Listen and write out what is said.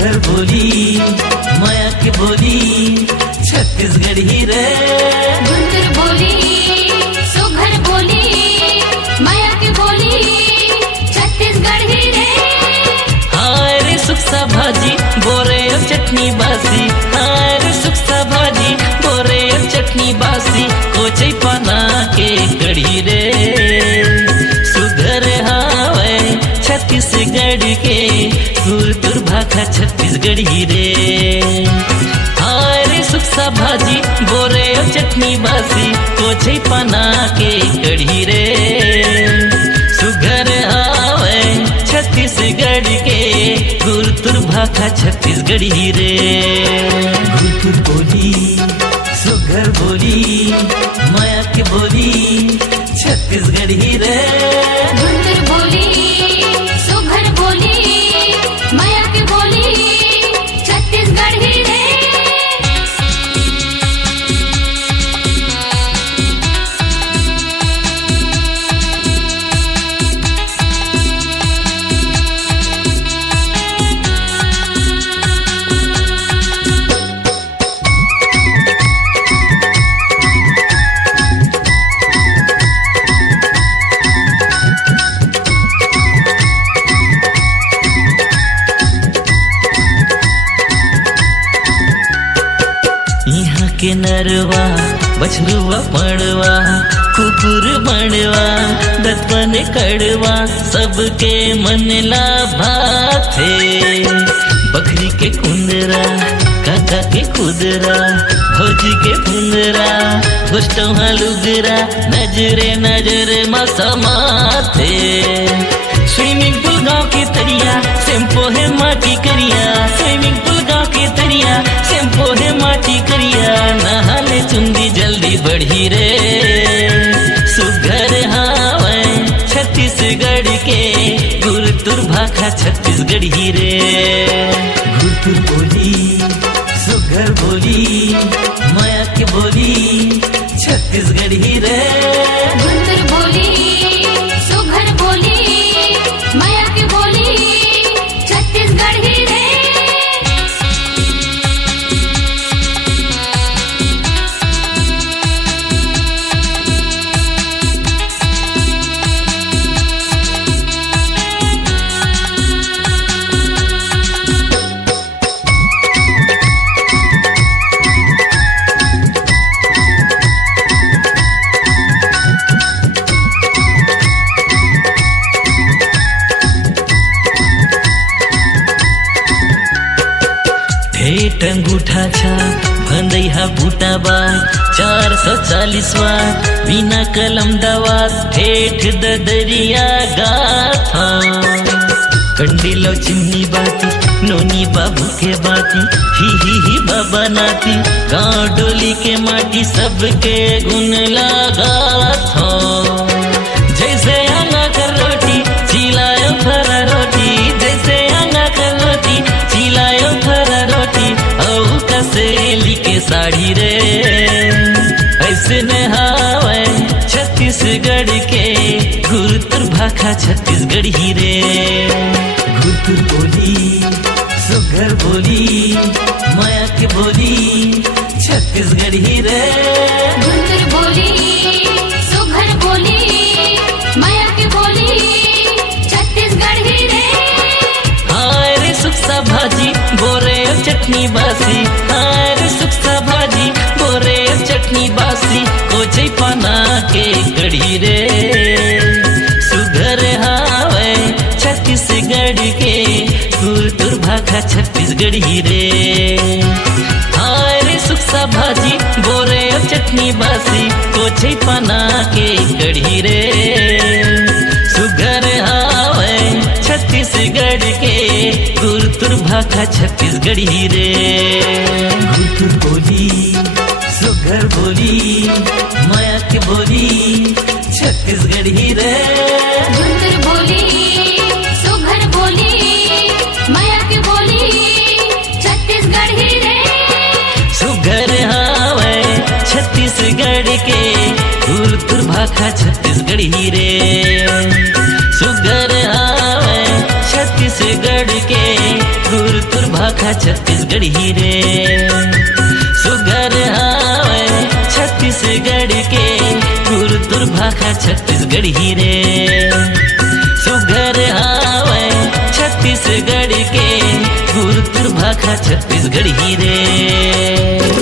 सुघर बोली माया की बोली छत्तीसगढ़ी रे। गुंजर बोली सुघर बोली माया की बोली छत्तीसगढ़ी रे। हाय रे सुखसा भाजी बोरे और चटनी बासी, हाय रे सुखसा भाजी बोरे और चटनी बासी, कोचई पाना के कड़ी रे। सुघर हावे छत्तीसगढ़ के गुरतुर भाखा छत्तीसगढ़ी रे। हाय रे सुखसा भाजी बोरे और चटनी बासी, कोचई पाना के कड़ी रे। सुघर हावे छत्तीसगढ़ के गुरतुर भाखा छत्तीसगढ़ी रे। गुरतुर बोली सुघर बोली माया की बोली छत्तीसगढ़ी रे। गुंजर बोली सुघर बोली माया की बोली छत्तीसगढ़ी रे। यहाँ के नरवा बछरुआ पड़वा कुकुर बड़वा दतवन कड़वा सबके मन ला भाथे। बकरी के कुंदरा काका के खुदरा भौजी के फुंदरा घोष्टवा लुगरा नजरे नजरे मसमाथे। स्विमिंग पूल गाँव की तरिया सेम्पो है माटी करिया, स्विमिंग पूल गाँव की तरिया सेम्पो है माटी करिया, नहाले चुंदी जल्दी बढ़ी रे। सुघर हावे छत्तीसगढ़ के गुरतुर भाखा छत्तीसगढ़ी रे। गुरतुर बोली सुघर बोली माया की बोली छत्तीसगढ़ी रे। गुंजर बोली सुघर बोली माया की बोली छत्तीसगढ़ी रे। ठेठ अंगूठा छा भंदैहा बूटा बा 440 बिना कलम दवा ठेठ ददरिया गाथा। कंडीलो चिमनी बाती नोनी बाबू के बाती ही बाबा नाती गाँव डोली के माटी सबके गुन लगा था। जैसे आंगा कर रोटी चिलायो फरा रोटी, जैसे आंगा कर रोटी चिलायो फरा रोटी औ कसेली के साड़ी रे। ऐसे नहावे छत्तीसगढ़ के गुरतुर भाखा छत्तीसगढ़ी रे। गुरतुर बोली सुघर बोली माया की बोली छत्तीसगढ़ी रे। गुंजर बोली सुघर बोली माया की बोली छत्तीसगढ़ी रे। हाय रे सुखसा भाजी बोरे और चटनी बासी, हाय रे सुखसा भाजी बोरे और चटनी बासी, कोचई पाना के कड़ी रे। सुघर हावे छत्तीसगढ़ के गुरतुर भाखा छत्तीसगढ़ी रे। हाय रे सुखसा भाजी बोरे और चटनी बासी, कोचई पाना के कड़ी रे। सुघर हावे छत्तीसगढ़ के गुरतुर भाखा छत्तीसगढ़ी रे। गुरतुर बोली सुघर बोली माया की बोली छत्तीसगढ़ी रे। गुंजर बोली सुघर बोली माया की बोली छत्तीसगढ़ी रे। सुघर हावे छत्तीसगढ़ के गुरतुर भाखा छत्तीसगढ़ी रे। सुघर हावे छत्तीसगढ़ के गुरतुर भाखा छत्तीसगढ़ ही रे सुगर हावे छत्तीसगढ़ के गुरुतुर भाखा छत्तीसगढ़ ही रे सुगर हावे छत्तीसगढ़ के गुरुतुर भाखा छत्तीसगढ़ ही रे